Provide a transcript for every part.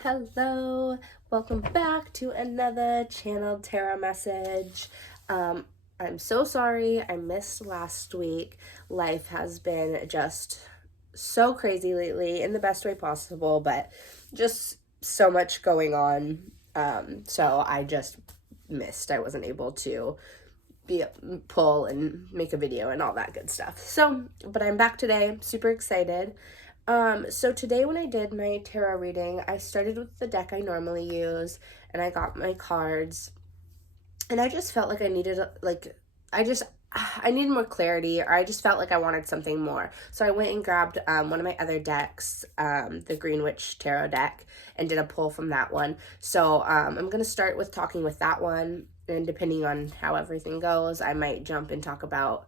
Hello, welcome back to another channel tarot message. I'm so sorry I missed last week. Life has been just so crazy lately in the best way possible, but just so much going on. So I just missed. I wasn't able to pull and make a video and all that good stuff. So, but I'm back today. I'm super excited. So today when I did my tarot reading, I started with the deck I normally use and I got my cards and I just felt like I needed I needed more clarity, or I just felt like I wanted something more. So I went and grabbed one of my other decks, the Green Witch Tarot deck, and did a pull from that one. So I'm going to start with talking with that one, and depending on how everything goes, I might jump and talk about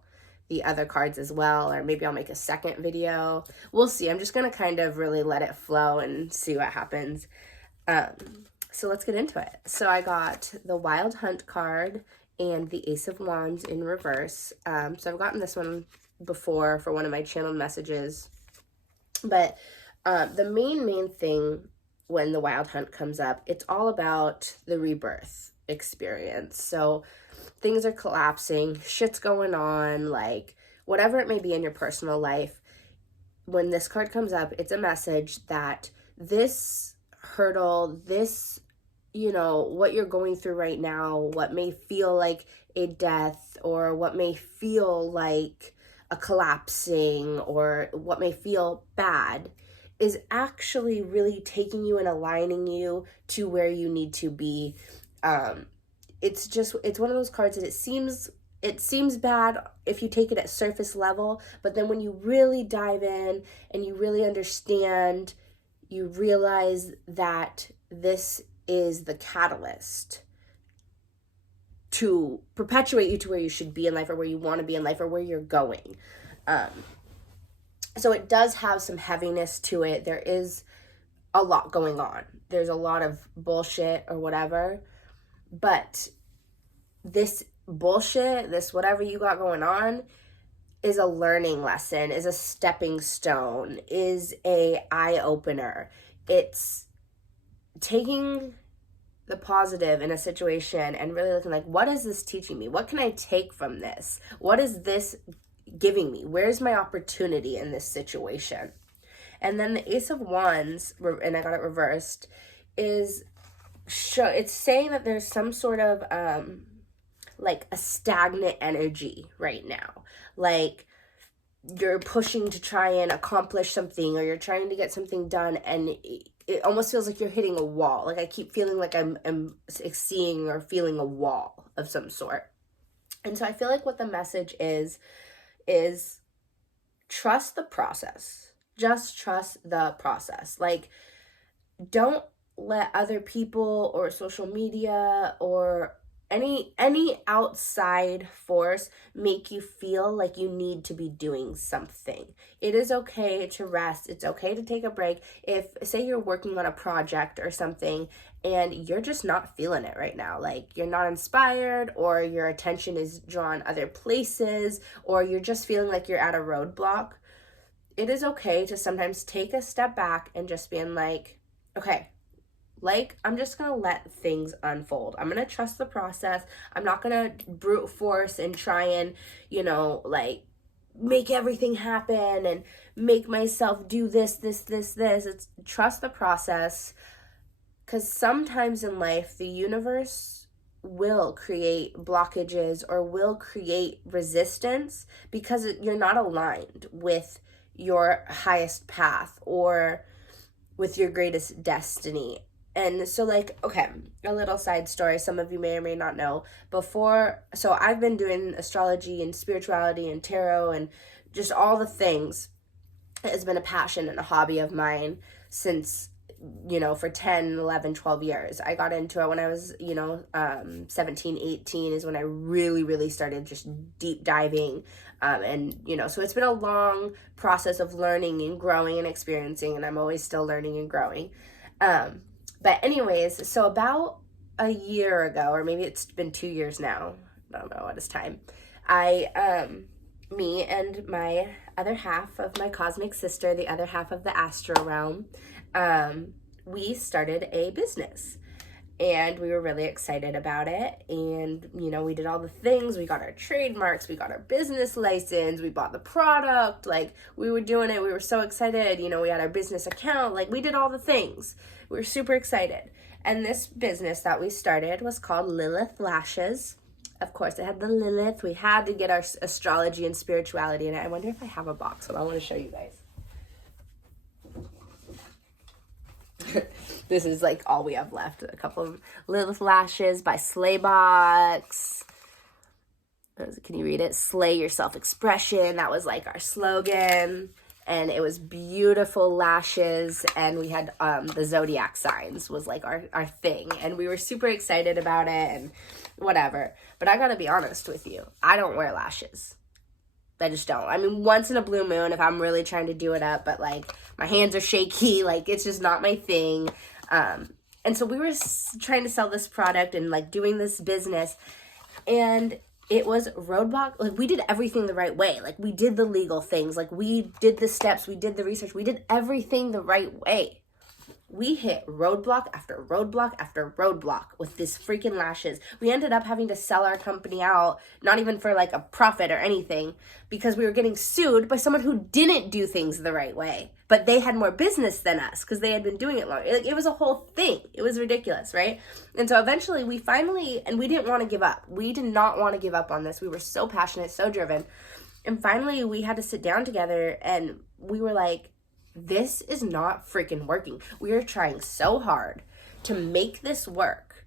the other cards as well, or maybe I'll make a second video. We'll see. I'm just going to kind of really let it flow and see what happens. So let's get into it. So I got the Wild Hunt card and the Ace of Wands in reverse. So I've gotten this one before for one of my channeled messages. But the main thing when the Wild Hunt comes up, it's all about the rebirth experience. So things are collapsing, shit's going on, like whatever it may be in your personal life. When this card comes up, it's a message that this hurdle, what you're going through right now, what may feel like a death, or what may feel like a collapsing, or what may feel bad, is actually really taking you and aligning you to where you need to be. It's one of those cards that it seems bad if you take it at surface level, but then when you really dive in and you really understand, you realize that this is the catalyst to perpetuate you to where you should be in life, or where you want to be in life, or where you're going. So it does have some heaviness to it. There is a lot going on. There's a lot of bullshit or whatever, but this bullshit, this whatever you got going on, is a learning lesson, is a stepping stone, is a eye-opener. It's taking the positive in a situation and really looking like, what is this teaching me? What can I take from this? What is this giving me? Where's my opportunity in this situation? And then the Ace of Wands, and I got it reversed, it's saying that there's some sort of like a stagnant energy right now. Like you're pushing to try and accomplish something, or you're trying to get something done, and it almost feels like you're hitting a wall. Like I keep feeling like I'm seeing or feeling a wall of some sort. And so I feel like what the message is trust the process. Just trust the process. Like, don't let other people or social media or any outside force make you feel like you need to be doing something. It is okay to rest. It's okay to take a break. If, say, you're working on a project or something and you're just not feeling it right now, like you're not inspired, or your attention is drawn other places, or you're just feeling like you're at a roadblock, it is okay to sometimes take a step back and just being like, okay, like, I'm just going to let things unfold. I'm going to trust the process. I'm not going to brute force and try and, like, make everything happen and make myself do this. It's trust the process, because sometimes in life, the universe will create blockages or will create resistance because you're not aligned with your highest path or with your greatest destiny. And so, like, okay, a little side story, some of you may or may not know. So I've been doing astrology and spirituality and tarot and just all the things. It has been a passion and a hobby of mine since, for 10, 11, 12 years. I got into it when I was, 17, 18 is when I really, really started just deep diving. So it's been a long process of learning and growing and experiencing, and I'm always still learning and growing. But anyways, so about a year ago, or maybe it's been 2 years now, I don't know what is time, me and my other half of my cosmic sister, the other half of the astro realm, we started a business. And we were really excited about it. And, you know, we did all the things. We got our trademarks. We got our business license. We bought the product. Like, we were doing it. We were so excited. You know, we had our business account. Like, we did all the things. We were super excited. And this business that we started was called Lilith Lashes. Of course, it had the Lilith. We had to get our astrology and spirituality in it. I wonder if I have a box. So I want to show you guys. This is like all we have left. A couple of Lilith Lashes by Slaybox. Can you read it? Slay your self-expression. That was like our slogan. And it was beautiful lashes. And we had the zodiac signs was like our thing. And we were super excited about it and whatever. But I gotta be honest with you. I don't wear lashes. I just don't. I mean, once in a blue moon if I'm really trying to do it up. But like my hands are shaky. Like it's just not my thing. And so we were trying to sell this product and like doing this business, and it was roadblock. Like we did everything the right way. Like we did the legal things. Like we did the steps. We did the research. We did everything the right way. We hit roadblock after roadblock after roadblock with this freaking lashes. We ended up having to sell our company out, not even for like a profit or anything, because we were getting sued by someone who didn't do things the right way. But they had more business than us because they had been doing it longer. Like, it was a whole thing. It was ridiculous, right? And so eventually we finally, and we didn't want to give up. We did not want to give up on this. We were so passionate, so driven. And finally we had to sit down together and we were like, this is not freaking working. We are trying so hard to make this work.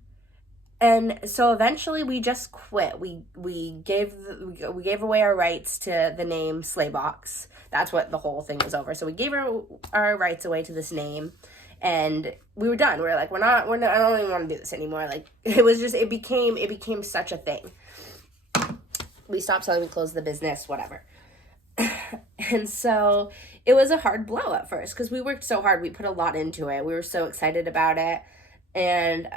And so eventually we just quit. We gave away our rights to the name Slaybox. That's what the whole thing was over. So we gave our rights away to this name and we were done. We were like, I don't even want to do this anymore. Like it became such a thing. We stopped selling, we closed the business, whatever. And so it was a hard blow at first because we worked so hard. We put a lot into it. We were so excited about it. And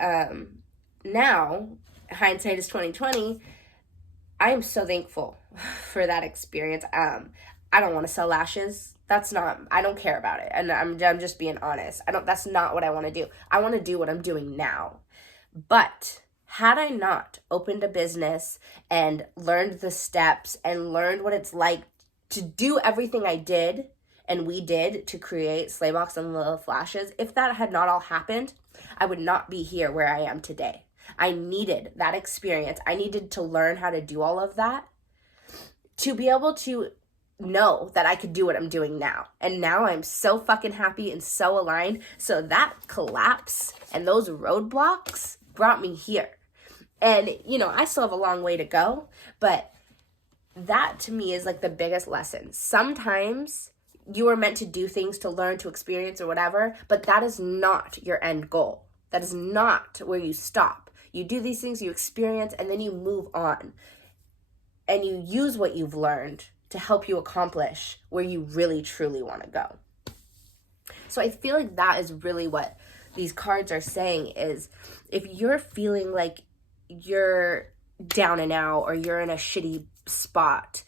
now, hindsight is 2020, I am so thankful for that experience. I don't want to sell lashes. I don't care about it. And I'm just being honest. That's not what I want to do. I want to do what I'm doing now. But had I not opened a business and learned the steps and learned what it's like to do everything I did and we did to create Slaybox and Lilith Lashes, if that had not all happened, I would not be here where I am today. I needed that experience. I needed to learn how to do all of that to be able to know that I could do what I'm doing now. And now I'm so fucking happy and so aligned. So that collapse and those roadblocks brought me here. And, you know, I still have a long way to go, but that to me is like the biggest lesson. Sometimes you are meant to do things to learn, to experience or whatever, but that is not your end goal. That is not where you stop. You do these things, you experience, and then you move on. And you use what you've learned to help you accomplish where you really truly want to go. So I feel like that is really what these cards are saying is if you're feeling like you're down and out or you're in a shitty spot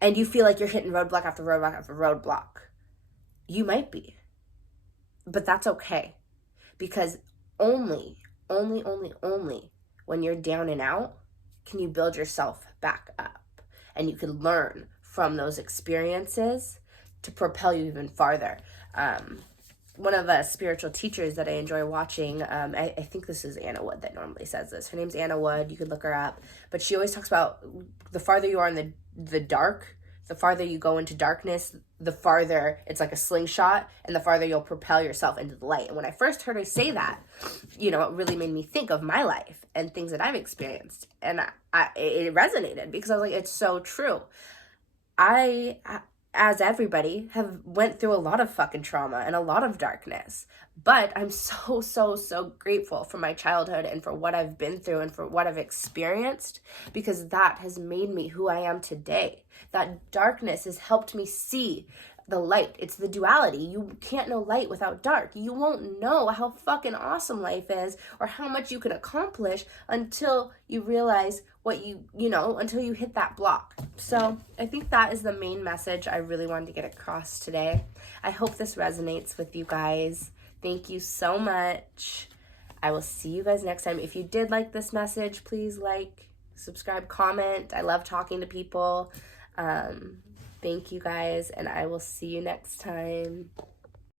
and you feel like you're hitting roadblock after roadblock after roadblock, you might be. But that's okay. Because only when you're down and out can you build yourself back up. And you can learn from those experiences to propel you even farther. One of the spiritual teachers that I enjoy watching, I think this is Anna Wood that normally says this. Her name's Anna Wood. You could look her up. But she always talks about the farther you are in the dark, the farther you go into darkness, the farther it's like a slingshot, and the farther you'll propel yourself into the light. And when I first heard her say that, you know, it really made me think of my life and things that I've experienced. And it resonated because I was like, it's so true. I as everybody, have went through a lot of fucking trauma and a lot of darkness. But I'm so grateful for my childhood and for what I've been through and for what I've experienced, because that has made me who I am today. That darkness has helped me see the light. It's the duality. You can't know light without dark. You won't know how fucking awesome life is or how much you can accomplish until you realize what until you hit that block. So I think that is the main message I really wanted to get across today. I hope this resonates with you guys. Thank you so much. I will see you guys next time. If you did like this message, please like, subscribe, comment. I love talking to people. Thank you guys, and I will see you next time.